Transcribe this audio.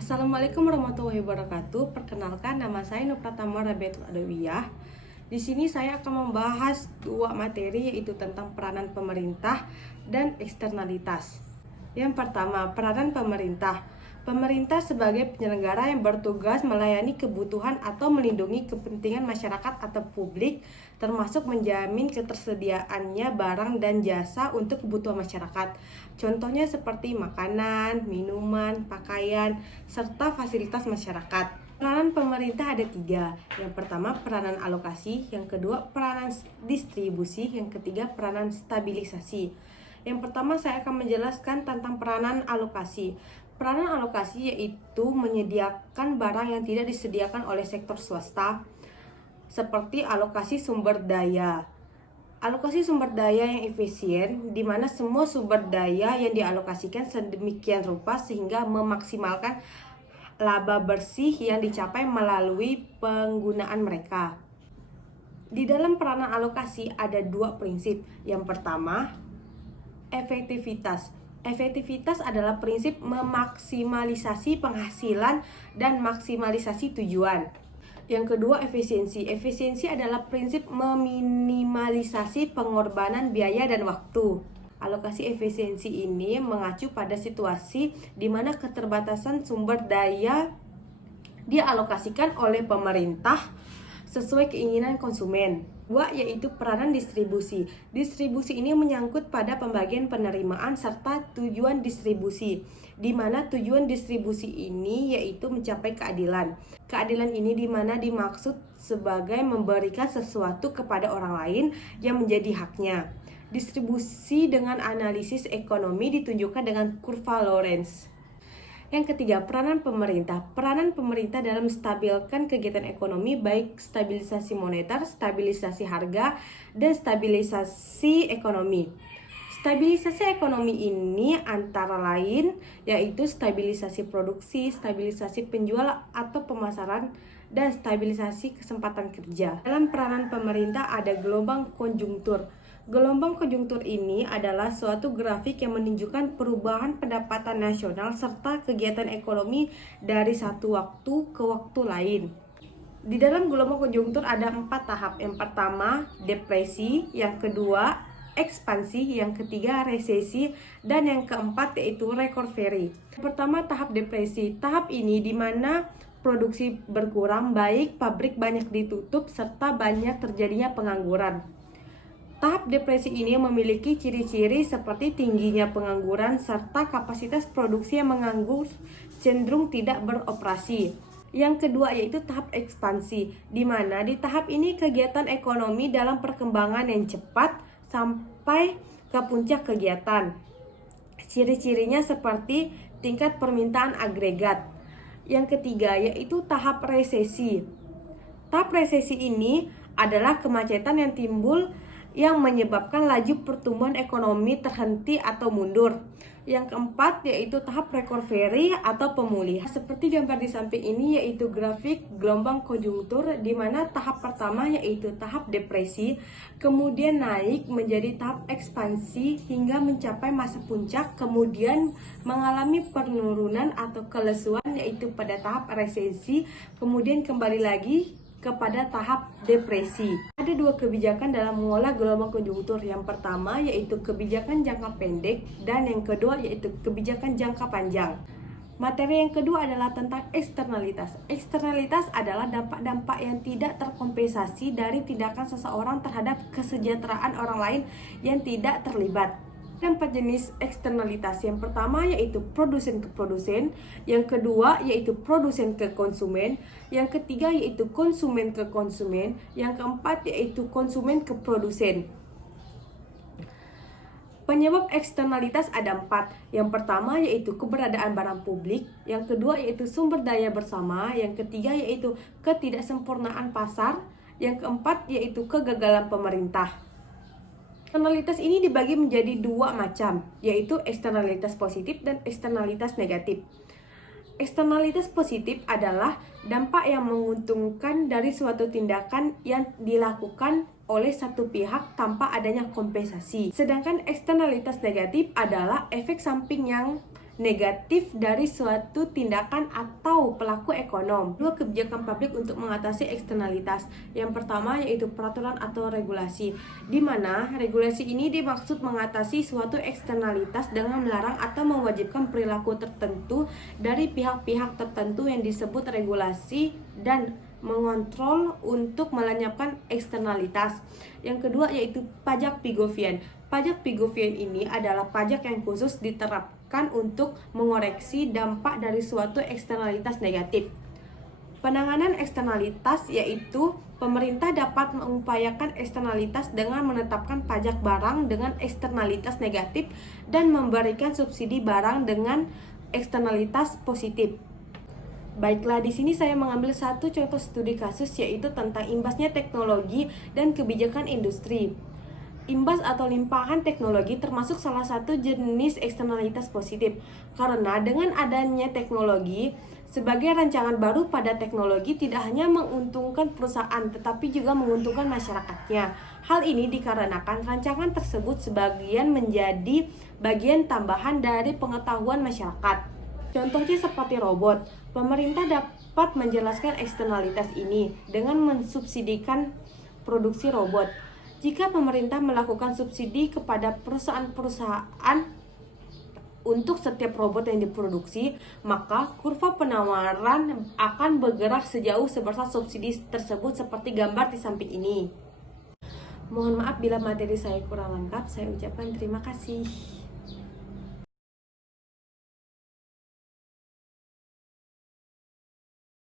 Assalamualaikum warahmatullahi wabarakatuh. Perkenalkan, nama saya Nur Pratama Rabiatul Adawiyah. Di sini saya akan membahas dua materi, yaitu tentang peranan pemerintah dan eksternalitas. Yang pertama, peranan pemerintah. Pemerintah sebagai penyelenggara yang bertugas melayani kebutuhan atau melindungi kepentingan masyarakat atau publik, termasuk menjamin ketersediaannya barang dan jasa untuk kebutuhan masyarakat. Contohnya seperti makanan, minuman, pakaian, serta fasilitas masyarakat. Peranan pemerintah ada tiga. Yang pertama, peranan alokasi. Yang kedua, peranan distribusi. Yang ketiga, peranan stabilisasi. Yang pertama, saya akan menjelaskan tentang peranan alokasi. Peranan alokasi yaitu menyediakan barang yang tidak disediakan oleh sektor swasta, seperti alokasi sumber daya. Alokasi sumber daya yang efisien, di mana semua sumber daya yang dialokasikan sedemikian rupa sehingga memaksimalkan laba bersih yang dicapai melalui penggunaan mereka. Di dalam peranan alokasi ada dua prinsip. Yang pertama, efektivitas. Efektivitas adalah prinsip memaksimalisasi penghasilan dan maksimalisasi tujuan. Yang kedua, efisiensi. Efisiensi adalah prinsip meminimalisasi pengorbanan biaya dan waktu. Alokasi efisiensi ini mengacu pada situasi di mana keterbatasan sumber daya dialokasikan oleh pemerintah sesuai keinginan konsumen. Dua, yaitu peranan distribusi. Distribusi ini menyangkut pada pembagian penerimaan serta tujuan distribusi, di mana tujuan distribusi ini yaitu mencapai keadilan. Keadilan ini di mana dimaksud sebagai memberikan sesuatu kepada orang lain yang menjadi haknya. Distribusi dengan analisis ekonomi ditunjukkan dengan kurva Lorenz. Yang ketiga, peranan pemerintah. Peranan pemerintah dalam menstabilkan kegiatan ekonomi, baik stabilisasi moneter, stabilisasi harga, dan stabilisasi ekonomi. Stabilisasi ekonomi ini antara lain yaitu stabilisasi produksi, stabilisasi penjual atau pemasaran, dan stabilisasi kesempatan kerja. Dalam peranan pemerintah ada gelombang konjungtur. Gelombang konjungtur ini adalah suatu grafik yang menunjukkan perubahan pendapatan nasional serta kegiatan ekonomi dari satu waktu ke waktu lain. Di dalam gelombang konjungtur ada 4 tahap. Yang pertama, depresi. Yang kedua, ekspansi. Yang ketiga, resesi. Dan yang keempat yaitu recovery. Yang pertama, tahap depresi. Tahap ini di mana produksi berkurang, baik pabrik banyak ditutup serta banyak terjadinya pengangguran. Tahap depresi ini memiliki ciri-ciri seperti tingginya pengangguran serta kapasitas produksi yang menganggur cenderung tidak beroperasi. Yang kedua yaitu tahap ekspansi, di mana di tahap ini kegiatan ekonomi dalam perkembangan yang cepat sampai ke puncak kegiatan. Ciri-cirinya seperti tingkat permintaan agregat. Yang ketiga yaitu tahap resesi. Tahap resesi ini adalah kemacetan yang timbul yang menyebabkan laju pertumbuhan ekonomi terhenti atau mundur. Yang keempat yaitu tahap recovery atau pemulihan. Seperti gambar di samping ini yaitu grafik gelombang konjungtur, di mana tahap pertama yaitu tahap depresi, kemudian naik menjadi tahap ekspansi hingga mencapai masa puncak, kemudian mengalami penurunan atau kelesuan yaitu pada tahap resesi, kemudian kembali lagi kepada tahap depresi. Ada dua kebijakan dalam mengolah gelombang konjungtur. Yang pertama yaitu kebijakan jangka pendek dan yang kedua yaitu kebijakan jangka panjang. Materi yang kedua adalah tentang eksternalitas. Eksternalitas adalah dampak-dampak yang tidak terkompensasi dari tindakan seseorang terhadap kesejahteraan orang lain yang tidak terlibat. Ada 4 jenis eksternalitas. Yang pertama yaitu produsen ke produsen, yang kedua yaitu produsen ke konsumen, yang ketiga yaitu konsumen ke konsumen, yang keempat yaitu konsumen ke produsen. Penyebab eksternalitas ada 4. Yang pertama yaitu keberadaan barang publik, yang kedua yaitu sumber daya bersama, yang ketiga yaitu ketidaksempurnaan pasar, yang keempat yaitu kegagalan pemerintah. Eksternalitas ini dibagi menjadi dua macam, yaitu eksternalitas positif dan eksternalitas negatif. Eksternalitas positif adalah dampak yang menguntungkan dari suatu tindakan yang dilakukan oleh satu pihak tanpa adanya kompensasi. Sedangkan eksternalitas negatif adalah efek samping yang negatif dari suatu tindakan atau pelaku ekonom. Dua kebijakan publik untuk mengatasi eksternalitas. Yang pertama yaitu peraturan atau regulasi, di mana regulasi ini dimaksud mengatasi suatu eksternalitas dengan melarang atau mewajibkan perilaku tertentu dari pihak-pihak tertentu yang disebut regulasi dan mengontrol untuk melenyapkan eksternalitas. Yang kedua yaitu pajak Pigovian. Pajak Pigovian ini adalah pajak yang khusus diterapkan untuk mengoreksi dampak dari suatu eksternalitas negatif. Penanganan eksternalitas yaitu pemerintah dapat mengupayakan eksternalitas dengan menetapkan pajak barang dengan eksternalitas negatif dan memberikan subsidi barang dengan eksternalitas positif. Baiklah, di sini saya mengambil satu contoh studi kasus yaitu tentang imbasnya teknologi dan kebijakan industri. Imbas atau limpahan teknologi termasuk salah satu jenis eksternalitas positif, karena dengan adanya teknologi sebagai rancangan baru pada teknologi tidak hanya menguntungkan perusahaan tetapi juga menguntungkan masyarakatnya. Hal ini dikarenakan rancangan tersebut sebagian menjadi bagian tambahan dari pengetahuan masyarakat. Contohnya seperti robot. Pemerintah dapat menjelaskan eksternalitas ini dengan mensubsidikan produksi robot. Jika pemerintah melakukan subsidi kepada perusahaan-perusahaan untuk setiap robot yang diproduksi, maka kurva penawaran akan bergerak sejauh sebesar subsidi tersebut seperti gambar di samping ini. Mohon maaf bila materi saya kurang lengkap, saya ucapkan terima kasih.